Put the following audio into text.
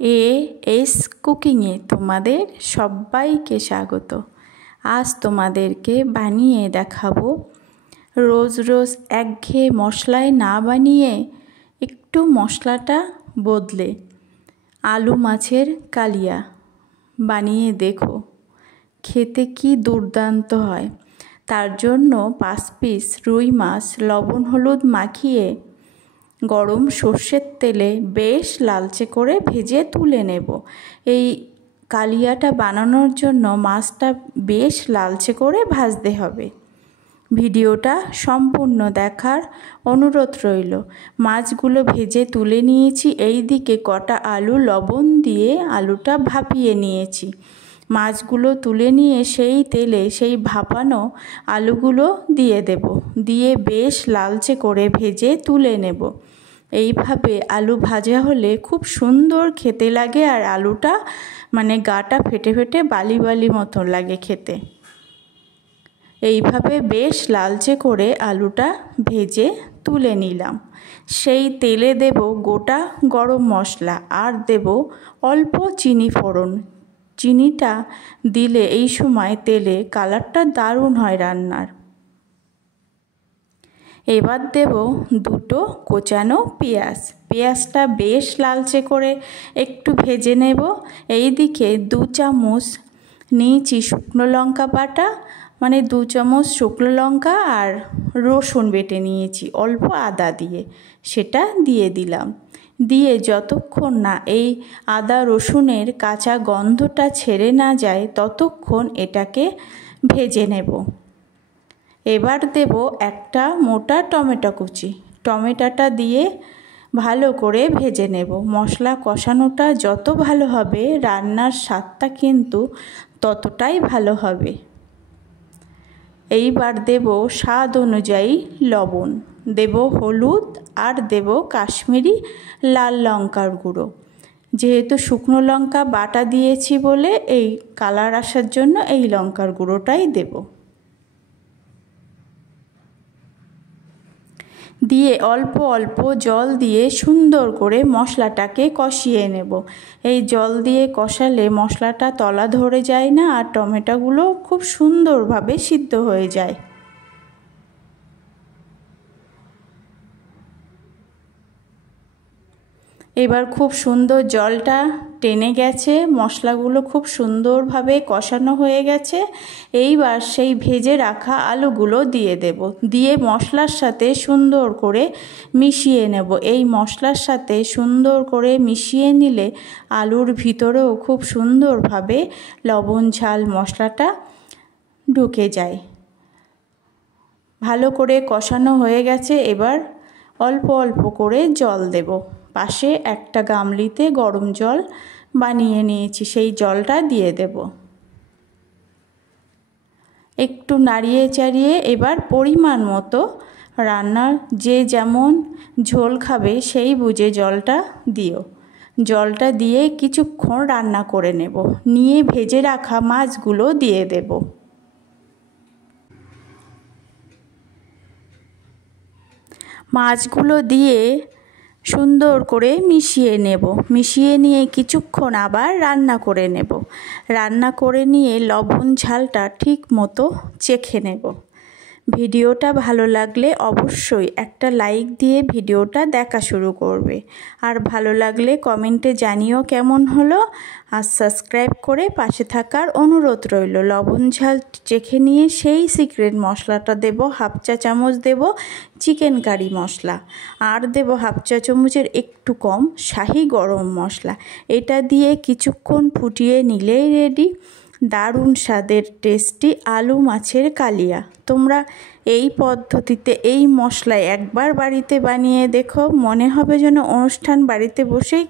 As কুকিংয়ে তোমাদের সবাইকে স্বাগত। আজ তোমাদেরকে বানিয়ে দেখাবো রোজ রোজ একঘেয়ে মশলায় না বানিয়ে একটু মশলাটা বদলে আলু মাছের কালিয়া বানিয়ে দেখো, খেতে কি দুর্দান্ত হয়। তার জন্য 5 পিস রুই মাছ লবণ হলুদ মাখিয়ে গরম সর্ষের তেলে বেশ লালচে করে ভেজে তুলে নেব। এই কালিয়াটা বানানোর জন্য মাছটা বেশ লালচে করে ভাজতে হবে। ভিডিওটা সম্পূর্ণ দেখার অনুরোধ রইল। মাছগুলো ভেজে তুলে নিয়েছি। এই দিকে কটা আলু লবণ দিয়ে আলুটা ভাপিয়ে নিয়েছি। মাছগুলো তুলে নিয়ে সেই তেলে সেই ভাপানো আলুগুলো দিয়ে দেব, দিয়ে বেশ লালচে করে ভেজে তুলে নেব। এইভাবে আলু ভাজা হলে খুব সুন্দর খেতে লাগে, আর আলুটা গাটা ফেটে ফেটে বালি বালি মতো লাগে খেতে। এইভাবে বেশ লালচে করে আলুটা ভেজে তুলে নিলাম। সেই তেলে দেব গোটা গরম মশলা আর দেব অল্প চিনি ফোড়ন। চিনিটা দিলে এই সময় তেলে কালারটা দারুণ হয় রান্নার। এবার দেব 2 কোচানো পেঁয়াজ। পেঁয়াজটা বেশ লালচে করে একটু ভেজে নেব। এই দিকে 2 চামচ নিয়েছি শুকনো লঙ্কা বাটা, 2 চামচ শুকনো লঙ্কা আর রসুন বেটে নিয়েছি অল্প আদা দিয়ে, সেটা দিয়ে দিলাম। দিয়ে যতক্ষণ না এই আদা রসুনের কাঁচা গন্ধটা ছেড়ে না যায় ততক্ষণ এটাকে ভেজে নেব। এবার দেব একটা মোটা টমেটো কুচি। টমেটোটা দিয়ে ভালো করে ভেজে নেব। মশলা কষানোটা যত ভালো হবে রান্নার স্বাদটা কিন্তু ততটাই ভালো হবে। এইবার দেব স্বাদ অনুযায়ী লবণ, দেব হলুদ আর দেব কাশ্মীরি লাল লঙ্কার গুঁড়ো। যেহেতু শুকনো লঙ্কা বাটা দিয়েছি বলে এই কালার আসার জন্য এই লঙ্কার গুঁড়োটাই দেব। দিয়ে অল্প অল্প জল দিয়ে সুন্দর করে মশলাটাকে কষিয়ে নেব। এই জল দিয়ে কষালে মশলাটা তলা ধরে যায় না, আর টমেটোগুলো খুব সুন্দরভাবে সিদ্ধ হয়ে যায়। এবার খুব সুন্দর জলটা টেনে গেছে, মশলাগুলো খুব সুন্দরভাবে কষানো হয়ে গেছে। এইবার সেই ভেজে রাখা আলুগুলো দিয়ে দেব, দিয়ে মশলার সাথে সুন্দর করে মিশিয়ে নেব। এই মশলার সাথে সুন্দর করে মিশিয়ে নিলে আলুর ভিতরেও খুব সুন্দরভাবে লবণ ঝাল মশলাটা ঢুকে যায়। ভালো করে কষানো হয়ে গেছে। এবার অল্প অল্প করে জল দেব। পাশে একটা গামলিতে গরম জল বানিয়ে নিয়েছি, সেই জলটা দিয়ে দেব। একটু নাড়িয়ে চাড়িয়ে এবার পরিমাণ মতো রান্নার যে যেমন ঝোল খাবে সেই বুঝে জলটা দিও। জলটা দিয়ে কিছুক্ষণ রান্না করে নেব। নিয়ে ভেজে রাখা মাছগুলো দিয়ে দেব। মাছগুলো দিয়ে সুন্দর করে মিশিয়ে নেব। মিশিয়ে নিয়ে কিছুক্ষণ আবার রান্না করে নেব। রান্না করে নিয়ে লবণ ঝালটা ঠিক মতো চেখে নেব। ভিডিওটা ভালো লাগলে অবশ্যই একটা লাইক দিয়ে ভিডিওটা দেখা শুরু করবে। আর ভালো লাগলে কমেন্টে জানিও কেমন হলো, আর সাবস্ক্রাইব করে পাশে থাকার অনুরোধ রইল। লবণ ঝাল চেখে নিয়ে সেই সিক্রেট মশলাটা দেব। 1/2 চা চামচ দেব চিকেন কারি মশলা, আর দেব 1/2 চা চামচের একটু কম শাহি গরম মশলা। এটা দিয়ে কিছুক্ষণ ফুটিয়ে নিলেই রেডি দারুণ স্বাদের টেস্টি আলু মাছের কালিয়া। তোমরা এই পদ্ধতিতে এই মশলায় একবার বাড়িতে বানিয়ে দেখো, মনে হবে যেন অনুষ্ঠান বাড়িতে বসেই